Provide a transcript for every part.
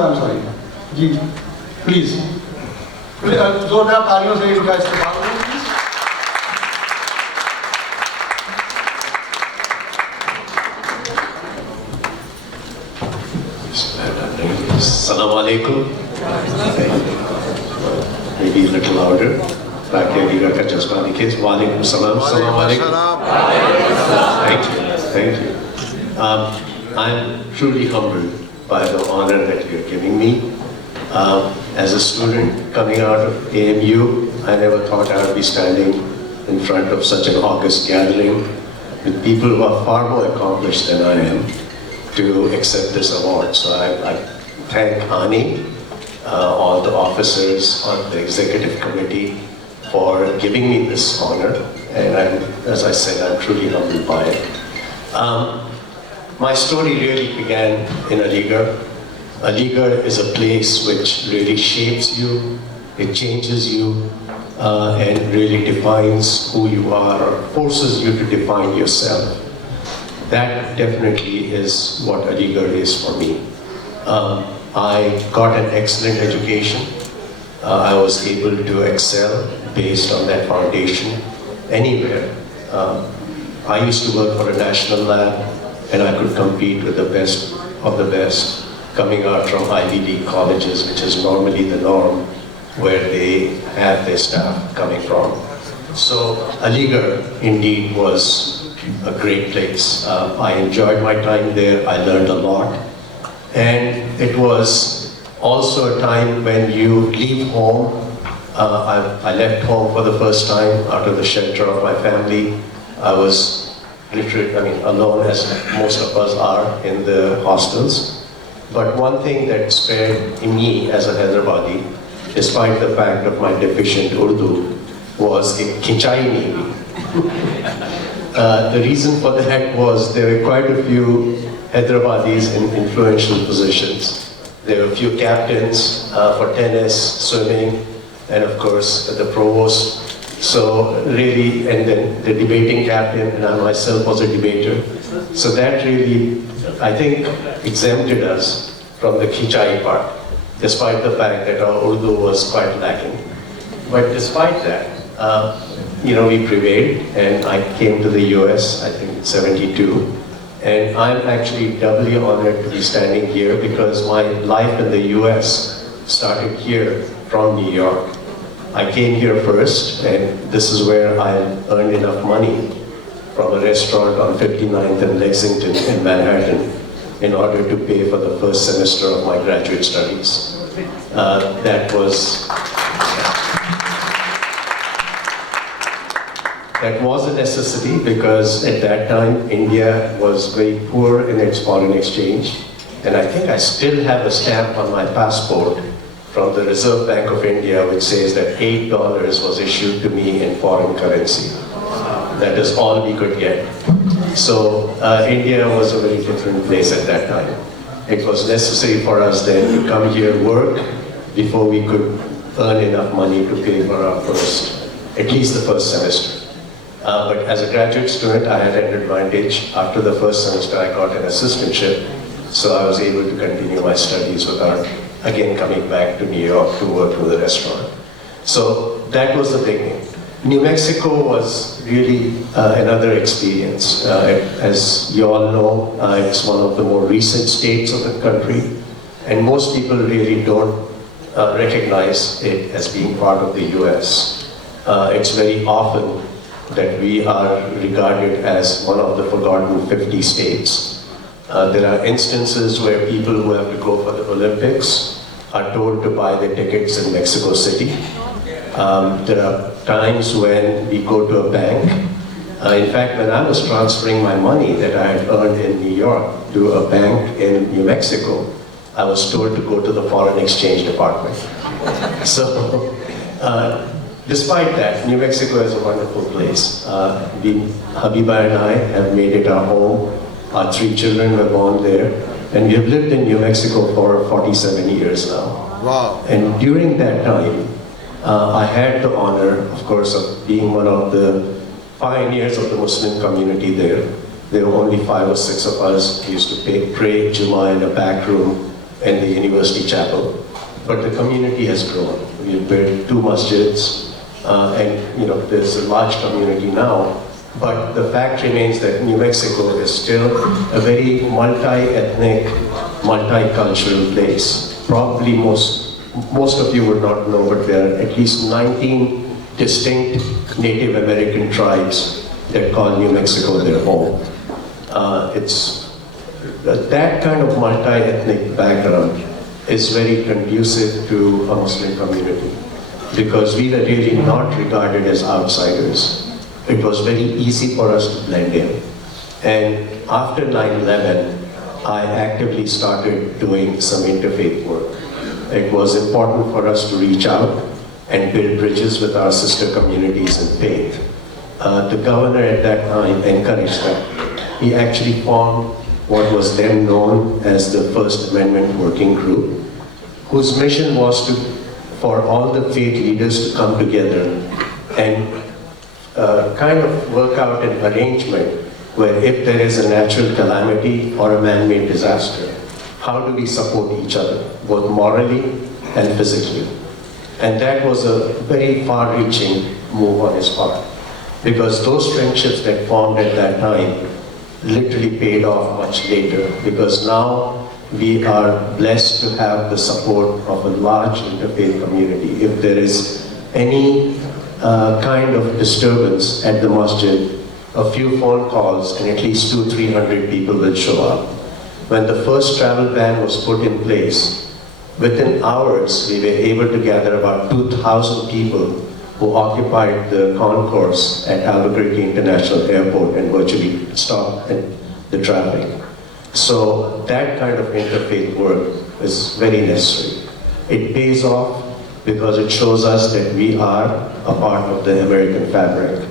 I'm sorry. Ji, please. जोरदार तालियों से इनका इस्तेमाल करें, please. Assalamu alaikum. Maybe a little louder. Back here, Aligarh ka Jasmani case. Wa alaikum salam. Assalamu alaikum. Thank you. Thank you. I'm truly humbled by the honor that you're giving me. As a student coming out of AMU, I never thought I would be standing in front of such an august gathering with people who are far more accomplished than I am to accept this award. So I thank Ani, all the officers on the executive committee for giving me this honor. And as I said, I'm truly humbled by it. My story really began in Aligarh. Aligarh is a place which really shapes you, it changes you, and really defines who you are, or forces you to define yourself. That definitely is what Aligarh is for me. I got an excellent education. I was able to excel based on that foundation anywhere. I used to work for a national lab, and I could compete with the best of the best coming out from Ivy League colleges, which is normally the norm where they have their staff coming from. So Aligarh indeed was a great place. I enjoyed my time there. I learned a lot. And it was also a time when you leave home. I left home for the first time out of the shelter of my family. I was literally, alone as most of us are in the hostels. But one thing that spared me as a Hyderabadi, despite the fact of my deficient Urdu, was the Khichai Navy. The reason for that was there were quite a few Hyderabadis in influential positions. There were a few captains for tennis, swimming, and of course the provost. So really, and then the debating captain, and I myself was a debater. So that really, I think, exempted us from the Khichai part, despite the fact that our Urdu was quite lacking. But despite that, we prevailed, and I came to the US, I think in '72. And I'm actually doubly honored to be standing here because my life in the US started here from New York. I came here first, and this is where I earned enough money from a restaurant on 59th and Lexington in Manhattan in order to pay for the first semester of my graduate studies. That was a necessity because at that time India was very poor in its foreign exchange, and I think I still have a stamp on my passport from the Reserve Bank of India which says that $8 was issued to me in foreign currency. That is all we could get. So India was a very different place at that time. It was necessary for us then to come here, work, before we could earn enough money to pay for our at least the first semester. But as a graduate student, I had an advantage. After the first semester, I got an assistantship, so I was able to continue my studies without, again, coming back to New York to work with the restaurant. So that was the beginning. New Mexico was really another experience. As you all know, it's one of the more recent states of the country, and most people really don't recognize it as being part of the US. It's very often that we are regarded as one of the forgotten 50 states. There are instances where people who have to go for the Olympics are told to buy their tickets in Mexico City. There are times when we go to a bank. In fact, when I was transferring my money that I had earned in New York to a bank in New Mexico, I was told to go to the foreign exchange department. So, despite that, New Mexico is a wonderful place. Habiba and I have made it our home. Our 3 children were born there. And we have lived in New Mexico for 47 years now. Wow. And during that time, I had the honor, of course, of being one of the pioneers of the Muslim community there. There were only 5 or 6 of us. We used to pray Jummah in a back room and the university chapel, but the community has grown. We've built 2 masjids, and there's a large community now. But the fact remains that New Mexico is still a very multi-ethnic, multicultural place. Probably most of you would not know, but there are at least 19 distinct Native American tribes that call New Mexico their home. That kind of multi-ethnic background is very conducive to a Muslim community because we were really not regarded as outsiders. It was very easy for us to blend in. And after 9/11, I actively started doing some interfaith work. It was important for us to reach out and build bridges with our sister communities in faith. The governor at that time encouraged that. He actually formed what was then known as the First Amendment Working Group, whose mission was for all the faith leaders to come together and kind of work out an arrangement where if there is a natural calamity or a man-made disaster, how do we support each other, both morally and physically? And that was a very far-reaching move on his part, because those friendships that formed at that time literally paid off much later, because now we are blessed to have the support of a large interfaith community. If there is any kind of disturbance at the masjid, a few phone calls and at least 200-300 people will show up. When the first travel ban was put in place, within hours we were able to gather about 2,000 people who occupied the concourse at Albuquerque International Airport and virtually stopped the traffic. So that kind of interfaith work is very necessary. It pays off because it shows us that we are a part of the American fabric.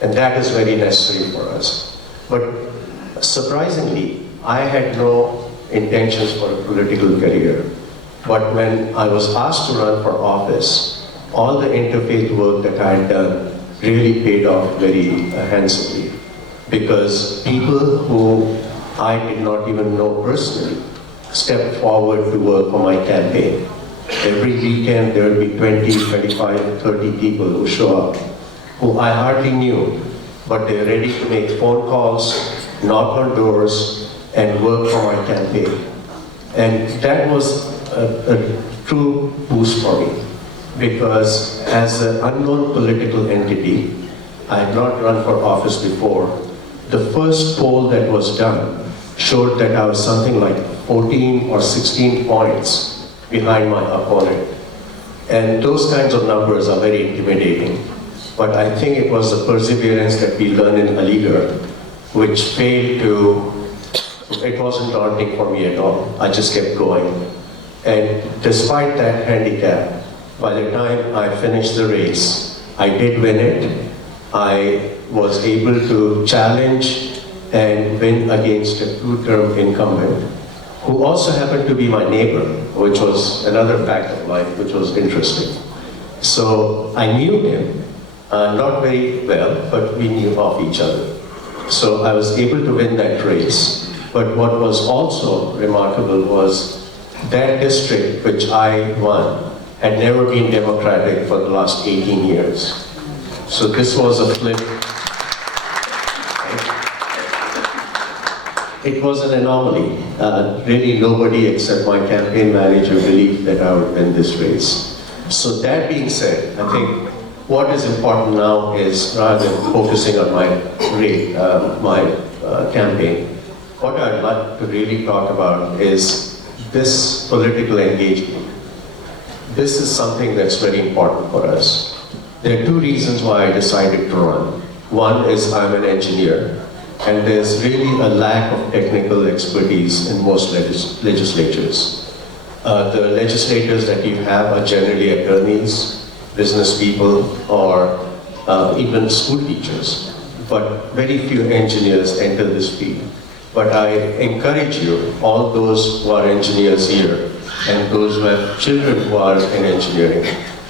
And that is very necessary for us. But surprisingly, I had no intentions for a political career. But when I was asked to run for office, all the interfaith work that I had done really paid off very handsomely. Because people who I did not even know personally stepped forward to work for my campaign. Every weekend there would be 20, 25, 30 people who show up, who I hardly knew, but they're ready to make phone calls, knock on doors, and work for my campaign. And that was a true boost for me, because as an unknown political entity, I had not run for office before. The first poll that was done showed that I was something like 14 or 16 points behind my opponent. And those kinds of numbers are very intimidating. But I think it was the perseverance that we learned in Aligarh, which it wasn't daunting for me at all. I just kept going. And despite that handicap, by the time I finished the race, I did win it. I was able to challenge and win against a 2-term incumbent, who also happened to be my neighbor, which was another fact of life, which was interesting. So I knew him, not very well, but we knew of each other. So I was able to win that race. But what was also remarkable was that district, which I won, had never been democratic for the last 18 years. So this was a flip. It was an anomaly. Really nobody except my campaign manager believed that I would win this race. So that being said, I think what is important now is, rather than focusing on my campaign, what I'd like to really talk about is this political engagement. This is something that's very important for us. There are 2 reasons why I decided to run. One is I'm an engineer, and there's really a lack of technical expertise in most legislatures. The legislators that you have are generally attorneys, business people, or even school teachers. But very few engineers enter this field. But I encourage you, all those who are engineers here, and those who have children who are in engineering,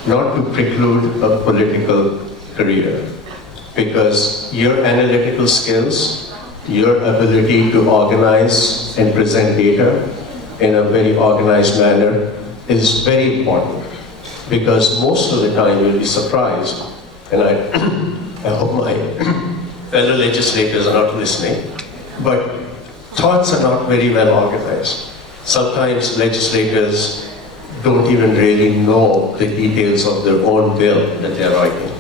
not to preclude a political career. Because your analytical skills, your ability to organize and present data, in a very organized manner is very important, because most of the time you'll be surprised, and I hope my fellow legislators are not listening, but thoughts are not very well organized. Sometimes legislators don't even really know the details of their own bill that they're writing.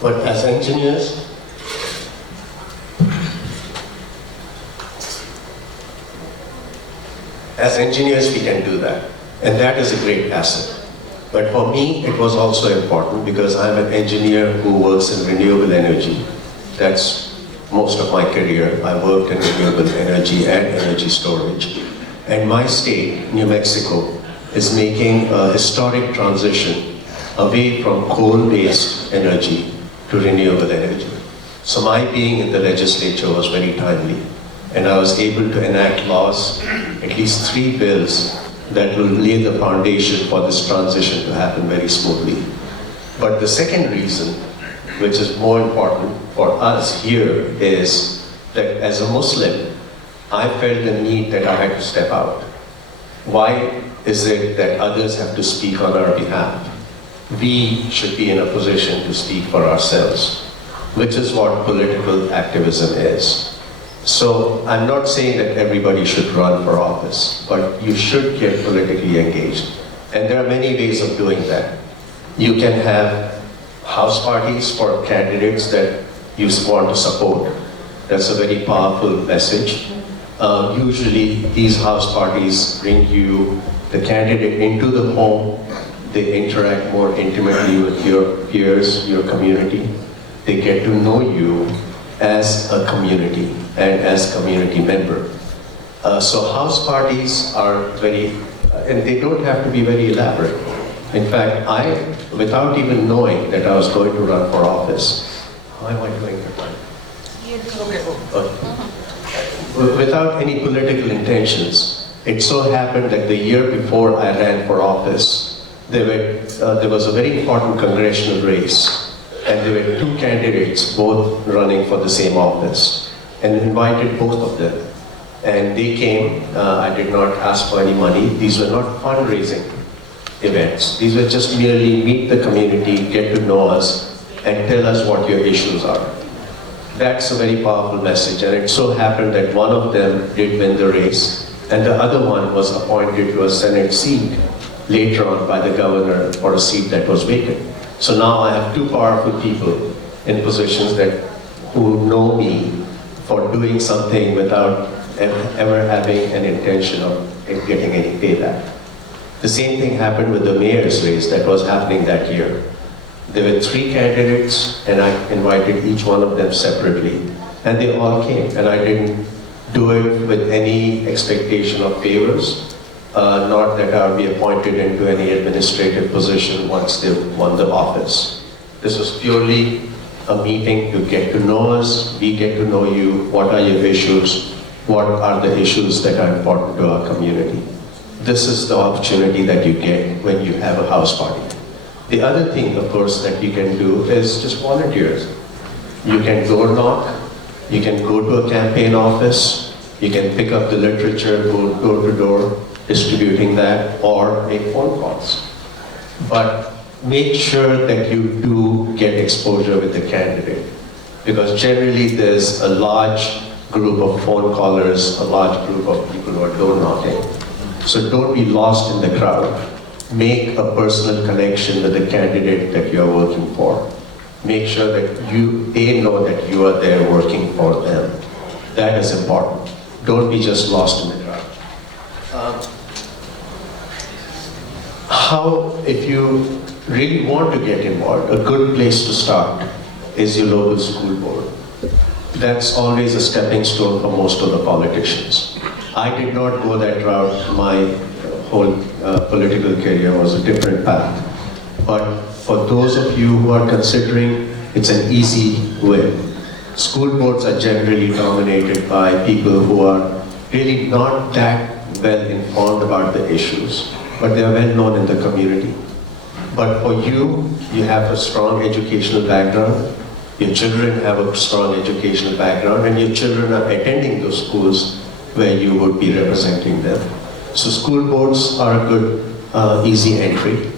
But as engineers, we can do that. And that is a great asset. But for me, it was also important because I'm an engineer who works in renewable energy. That's most of my career. I worked in renewable energy and energy storage. And my state, New Mexico, is making a historic transition away from coal-based energy to renewable energy. So my being in the legislature was very timely. And I was able to enact laws, at least 3 bills, that will lay the foundation for this transition to happen very smoothly. But the second reason, which is more important for us here, is that as a Muslim, I felt the need that I had to step out. Why is it that others have to speak on our behalf? We should be in a position to speak for ourselves, which is what political activism is. So I'm not saying that everybody should run for office, but you should get politically engaged. And there are many ways of doing that. You can have house parties for candidates that you want to support. That's a very powerful message. Usually these house parties bring you, the candidate, into the home. They interact more intimately with your peers, your community. They get to know you as a community and as community member. So house parties are very, and they don't have to be very elaborate. In fact, without even knowing that I was going to run for office, how am I doing that? Without any political intentions, it so happened that the year before I ran for office, there was a very important congressional race. And there were 2 candidates, both running for the same office, and invited both of them. And they came. I did not ask for any money. These were not fundraising events. These were just merely meet the community, get to know us, and tell us what your issues are. That's a very powerful message. And it so happened that one of them did win the race, and the other one was appointed to a Senate seat later on by the governor for a seat that was vacant. So now I have 2 powerful people in positions who know me for doing something without ever having an intention of getting any payback. The same thing happened with the mayor's race that was happening that year. There were 3 candidates, and I invited each one of them separately, and they all came. And I didn't do it with any expectation of favors. Not that I would be appointed into any administrative position once they won the office. This was purely a meeting to get to know us, we get to know you, what are your issues, what are the issues that are important to our community. This is the opportunity that you get when you have a house party. The other thing, of course, that you can do is just volunteers. You can door knock, you can go to a campaign office, you can pick up the literature, go door to door, distributing that, or make phone calls. But make sure that you do get exposure with the candidate, because generally there's a large group of phone callers, a large group of people who are door knocking. So don't be lost in the crowd. Make a personal connection with the candidate that you're they for. Make sure that they know that you are there working for them. That is important. Don't be just lost in the crowd. If you really want to get involved, a good place to start is your local school board. That's always a stepping stone for most of the politicians. I did not go that route. My whole political career was a different path. But for those of you who are considering, it's an easy win. School boards are generally dominated by people who are really not that well informed about the issues, but they are well known in the community. But for you, you have a strong educational background, your children have a strong educational background, and your children are attending those schools where you would be representing them. So school boards are a good, easy entry.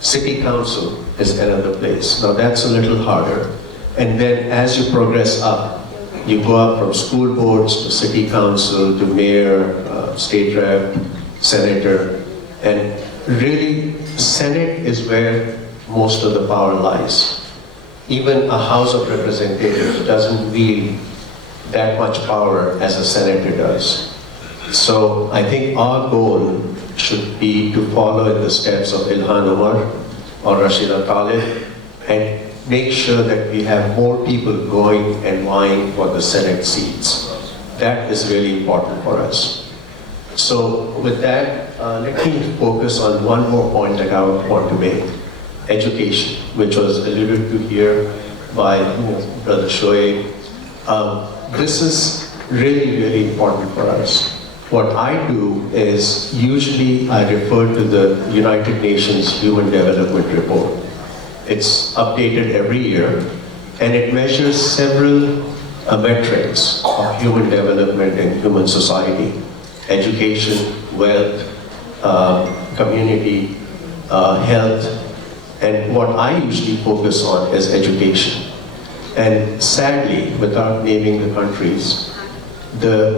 City council is another place. Now that's a little harder. And then as you progress up, you go up from school boards to city council to mayor, state rep, senator, and really Senate is where most of the power lies. Even a House of Representatives doesn't wield that much power as a senator does. So I think our goal should be to follow in the steps of Ilhan Omar or Rashida Tlaib and make sure that we have more people going and vying for the Senate seats. That is really important for us. So with that, let me focus on one more point that I want to make. Education, which was alluded to here by Brother Shoaib. This is really, really important for us. What I do is usually I refer to the United Nations Human Development Report. It's updated every year and it measures several metrics of human development and human society. Education, wealth, community, health, and what I usually focus on is education. And sadly, without naming the countries, the